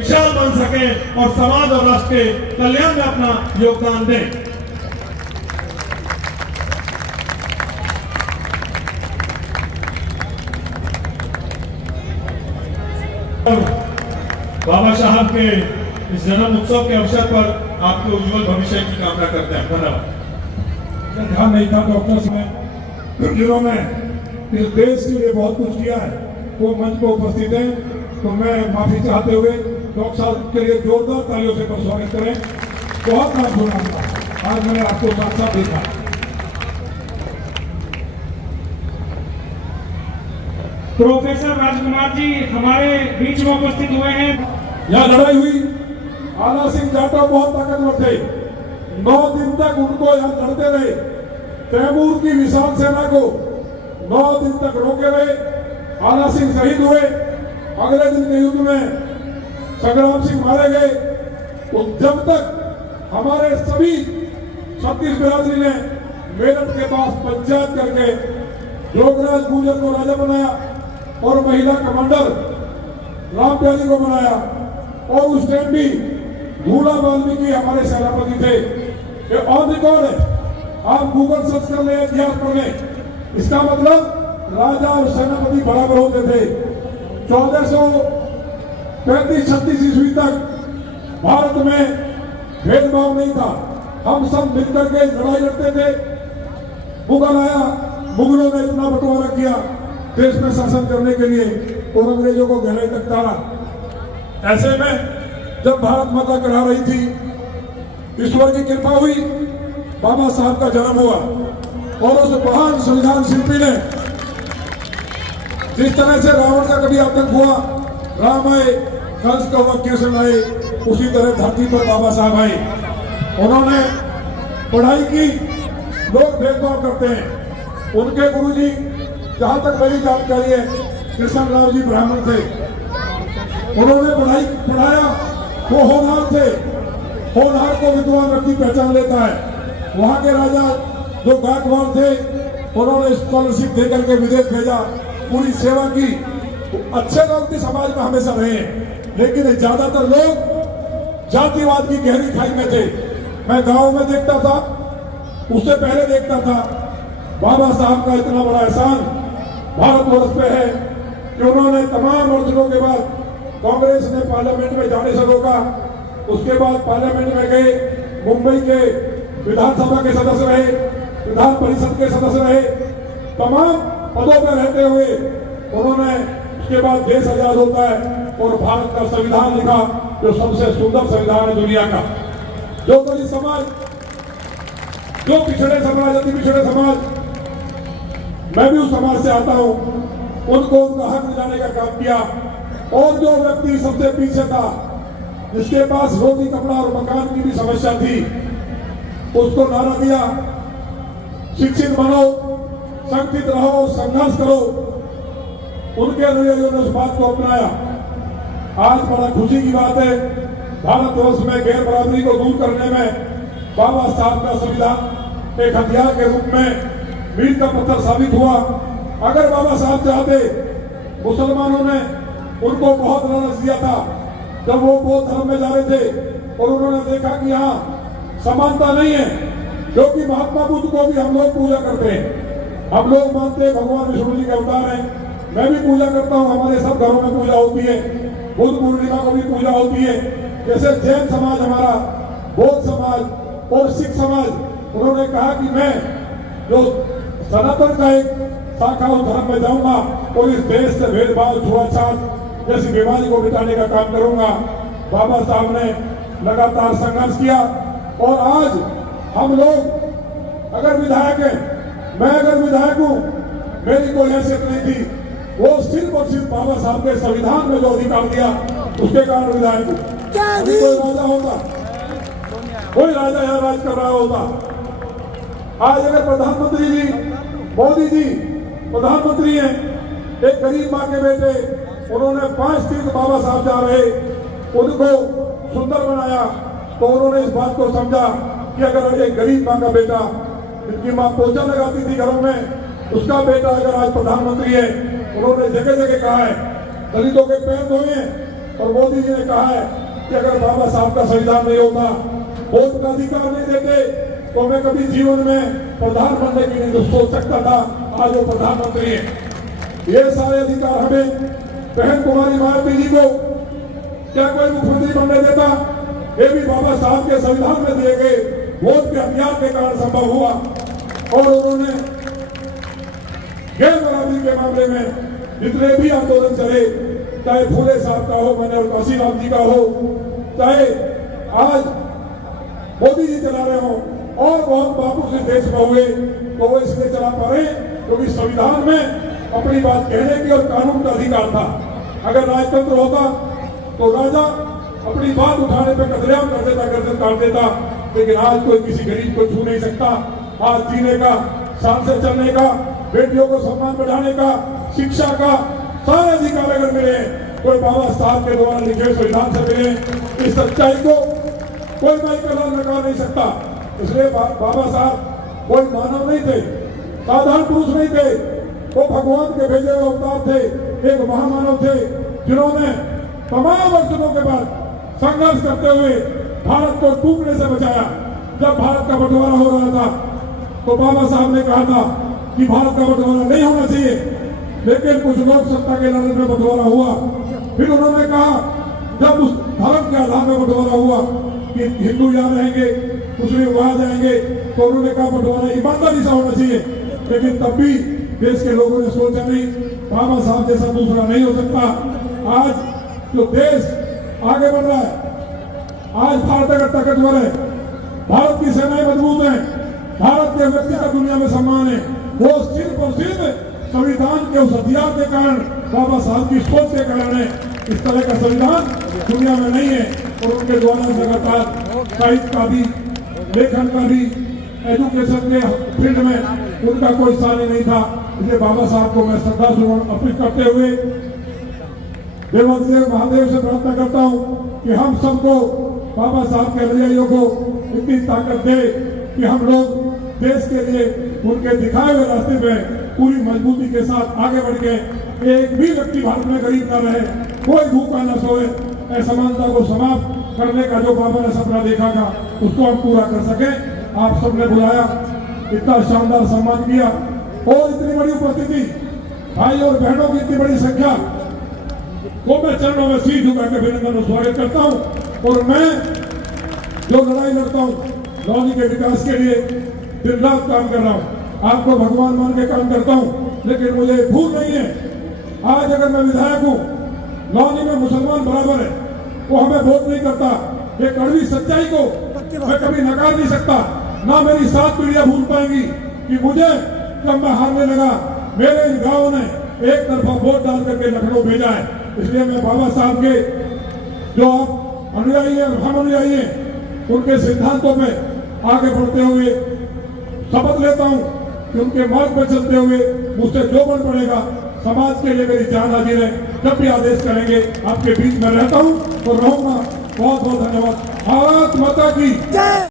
विशाल बन सके और समाज और राष्ट्र के कल्याण में अपना योगदान दें। बाबा साहब के इस जन्म उत्सव के अवसर पर आपके उज्जवल भविष्य की कामना करते हैं। धन्यवाद। ध्यान नहीं था डॉक्टर्स ने जिन्होंने इस देश के लिए बहुत कुछ किया है, वो मंच पर उपस्थित हैं, तो मैं माफी चाहते हुए डॉक्टर साहब के लिए जोरदार तालियों से स्वागत करें। बहुत नाम सुना था, आज मैंने आपको साथ साथ देखा। प्रोफेसर राजकुमार जी हमारे बीच में उपस्थित हुए हैं। यहाँ लड़ाई हुई, आला सिंह जाटव बहुत ताकतवर थे, 9 दिन तक उनको यहाँ लड़ते रहे। तैमूर की विशाल सेना को 9 दिन तक रोके रहे। आला सिंह शहीद हुए। अगले दिन के युद्ध में संग्राम सिंह मारे गए। तो जब तक हमारे सभी छत्तीस बिरादरी ने मेरठ के पास पंचायत करके जोगराज गुर्जर को राजा बनाया और महिला कमांडर राम प्यारी को बनाया, और उस टाइम भी भूला वाल्मीकि हमारे सेनापति थे। ये ऑन रिकॉर्ड है, आप गूगल सर्च कर ले, इतिहास पढ़ लें। इसका मतलब राजा और सेनापति बराबर होते थे। 1435-36 ईस्वी तक भारत में भेदभाव नहीं था, हम सब मिलकर के लड़ाई लड़ते थे। मुगल आया, मुगलों ने इतना बंटवारा किया देश में शासन करने के लिए और अंग्रेजों को गहराई तक तारा। ऐसे में जब भारत माता करा रही थी, ईश्वर की कृपा हुई, बाबा साहब का जन्म हुआ और उस महान संविधान शिल्पी ने जिस तरह से रावण का कभी आतंक हुआ, राम आए, कंस को कैसे लाए, उसी तरह धरती पर बाबा साहब आए। उन्होंने पढ़ाई की। लोग भेदभाव करते हैं। उनके गुरुजी, जहां तक मेरी जानकारी है, कृष्ण राव जी ब्राह्मण थे। उन्होंने पढ़ाया, वो होनहार थे। होनहार को विद्वान व्यक्ति पहचान लेता है। वहां के राजा जो गायकवाड़ थे, उन्होंने स्कॉलरशिप देकर के विदेश भेजा, पूरी सेवा की। तो अच्छे लोग भी समाज में हमेशा रहे हैं, लेकिन ज्यादातर लोग जातिवाद की गहरी खाई में थे। मैं गांव में देखता था, उससे पहले देखता था। बाबा साहब का इतना बड़ा एहसान भारतवर्ष पे है कि उन्होंने तमाम अड़चनों के बाद कांग्रेस ने पार्लियामेंट में जाने से रोका। उसके बाद पार्लियामेंट में गए, मुंबई के विधानसभा के सदस्य रहे, विधान परिषद के सदस्य रहे, तमाम पदों पर रहते हुए उन्होंने उसके बाद देश आजाद होता है और भारत का संविधान लिखा, जो सबसे सुंदर संविधान है दुनिया का। जो दलित समाज, जो पिछड़े समाज, अति पिछड़े समाज, मैं भी उस समाज से आता हूं, उनको उनका हक दिलाने का काम किया। और जो व्यक्ति सबसे पीछे था, जिसके पास रोटी कपड़ा और मकान की भी समस्या थी, उसको नारा दिया, शिक्षित बनो, संगठित रहो, संघर्ष करो। उनके अनुयायियों ने उस बात को अपनाया। आज बड़ा खुशी की बात है, भारतवर्ष में गैर बराबरी को दूर करने में बाबा साहब का संविधान एक हथियार के रूप में मील का पत्थर साबित हुआ। अगर बाबा साहब चाहते, मुसलमानों ने उनको बहुत लालच दिया था जब वो बौद्ध धर्म में जा रहे थे और उन्होंने देखा कि यहाँ समानता नहीं है, जो कि महात्मा बुद्ध को भी हम लोग पूजा करते हैं। हम लोग मानते हैं भगवान विष्णु जी के अवतार हैं, मैं भी पूजा करता हूँ, हमारे सब घरों में पूजा होती है, बुद्ध पूर्णिमा को भी पूजा होती है। जैसे जैन समाज हमारा, बौद्ध समाज और सिख समाज, उन्होंने कहा कि मैं जो सनातन का एक शाखा उस धर्म में जाऊंगा और इस देश से भेदभाव, छुआछात जैसी बीमारी को मिटाने का काम करूंगा। बाबा साहब ने लगातार संघर्ष किया और आज हम लोग अगर विधायक हैं, मैं अगर विधायक हूं, मेरी कोई हैसियत नहीं थी, वो सिर्फ और सिर्फ बाबा साहब के संविधान में जो अधिकार दिया, उसके कारण विधायक हूं। कोई राजा होता, कोई राजा यहाँ राज कर रहा होता। आज अगर प्रधानमंत्री जी, मोदी जी प्रधानमंत्री हैं, एक गरीब माँ के बेटे, उन्होंने 5 तीर्थ बाबा साहब जा रहे, उनको सुंदर बनाया, तो उन्होंने इस बात को समझा कि अगर एक गरीब माँ का बेटा, जिनकी माँ पोछा लगाती थी घरों में, उसका बेटा अगर आज प्रधानमंत्री है, उन्होंने जगह जगह कहा है दलितों के पैर धोए हैं, और मोदी जी ने कहा है कि अगर बाबा साहब का संविधान नहीं होता, वोट का अधिकार नहीं देते, तो मैं कभी जीवन में प्रधान बनने की नहीं तो सोच सकता था। आज वो प्रधानमंत्री है। ये सारे अधिकार हमें बहन कुमारी मायावती जी को क्या कोई मुख्यमंत्री बनने देता? ये भी बाबा साहब के संविधान में दिए गए वोट के अधिकार के कारण संभव हुआ। और उन्होंने गैर बराबरी के मामले में जितने भी आंदोलन चले, चाहे फूले साहब का हो, मनोहर काशीराम जी का हो, चाहे आज मोदी जी चला रहे हो, और बहुत बापू से देश में हुए, तो वो इसलिए चला पा रहे क्योंकि संविधान में अपनी बात कहने की और कानून का अधिकार था। अगर राजतंत्र होता तो राजा अपनी बात उठाने पे कतलेआम कर देता, गर्दन काट देता। लेकिन आज कोई किसी गरीब को छू नहीं सकता। आज जीने का, शान से चलने का, बेटियों को सम्मान बढ़ाने का, शिक्षा का सारे अधिकार अगर मिले, कोई बाबा साहब के द्वारा लिखे संविधान से मिले, इस सच्चाई को कोई माइकल नकार नहीं सकता। इसलिए बाबा साहब कोई मानव नहीं थे, साधारण पुरुष नहीं थे, वो भगवान के भेजे हुए अवतार थे, एक महामानव थे, जिन्होंने तमाम अड़चनों के बाद संघर्ष करते हुए भारत को टूटने से बचाया। जब भारत का बंटवारा हो रहा था तो बाबा साहब ने कहा था कि भारत का बंटवारा नहीं होना चाहिए, लेकिन कुछ लोग सत्ता के लालच में बंटवारा हुआ। फिर उन्होंने कहा, जब उस धर्म के आधार में बंटवारा हुआ कि हिंदू यहाँ रहेंगे, मुस्लिम वहां जाएंगे, तो उन्होंने कहा बंटवारा ईमानदारी से होना चाहिए। लेकिन तब भी देश के लोगों ने सोचा नहीं, बाबा साहब जैसा दूसरा नहीं हो सकता। आज जो देश आगे बढ़ रहा है, आज भारत अगर ताकतवर है, भारत की सेनाएं मजबूत हैं, भारत के व्यक्ति का दुनिया में सम्मान है, वो सिर्फ और सिर्फ संविधान के उस हथियार के कारण, बाबा साहब की सोच के कारण है। इस तरह का संविधान दुनिया में नहीं है। और उनके द्वारा लगातार साहित्य का भी, लेखन का भी, एजुकेशन के फील्ड में उनका कोई सानी नहीं था। इसलिए बाबा साहब को मैं श्रद्धा सुमन अर्पित करते हुए देवाधिदेव महादेव से प्रार्थना करता हूँ कि हम सबको, बाबा साहब के अनुयायियों को इतनी ताकत दे कि हम लोग देश के लिए उनके दिखाए हुए रास्ते में पूरी मजबूती के साथ आगे बढ़ के एक भी व्यक्ति भारत में गरीब न रहे, कोई भूखा न सोए, असमानता को समाप्त करने का जो बाबा ने सपना देखा था उसको हम पूरा कर सके। आप सबने बुलाया, इतना शानदार सम्मान किया और इतनी बड़ी उपस्थिति, भाई और बहनों की इतनी बड़ी संख्या को मैं चरणों में शीश झुका के अभिनंदन और स्वागत करता हूँ। और मैं जो लड़ाई लड़ता हूँ लौनी के विकास के लिए, दिन रात काम कर रहा हूँ, आपको भगवान मान के काम करता हूँ, लेकिन मुझे भूल नहीं है, आज अगर मैं विधायक हूँ, लौनी में मुसलमान बराबर है, वो हमें वोट नहीं करता, ये कड़वी सच्चाई को मैं कभी नकार नहीं सकता। ना मेरी 7 पीढ़ियां भूल पाएंगी कि मुझे जब मैं हारने लगा, मेरे इन गाँव ने एक तरफा वोट डाल करके लखनऊ भेजा है। इसलिए मैं बाबा साहब के जो आप अनुयायी हैं, हम अनुयायी हैं, उनके सिद्धांतों में आगे बढ़ते हुए शपथ लेता हूं कि उनके मार्ग पर चलते हुए मुझसे जो बन पड़ेगा, समाज के लिए मेरी जान हाजिर है। जब भी आदेश करेंगे आपके बीच में रहता हूं और रहूंगा। बहुत बहुत धन्यवाद। भारत माता की जय।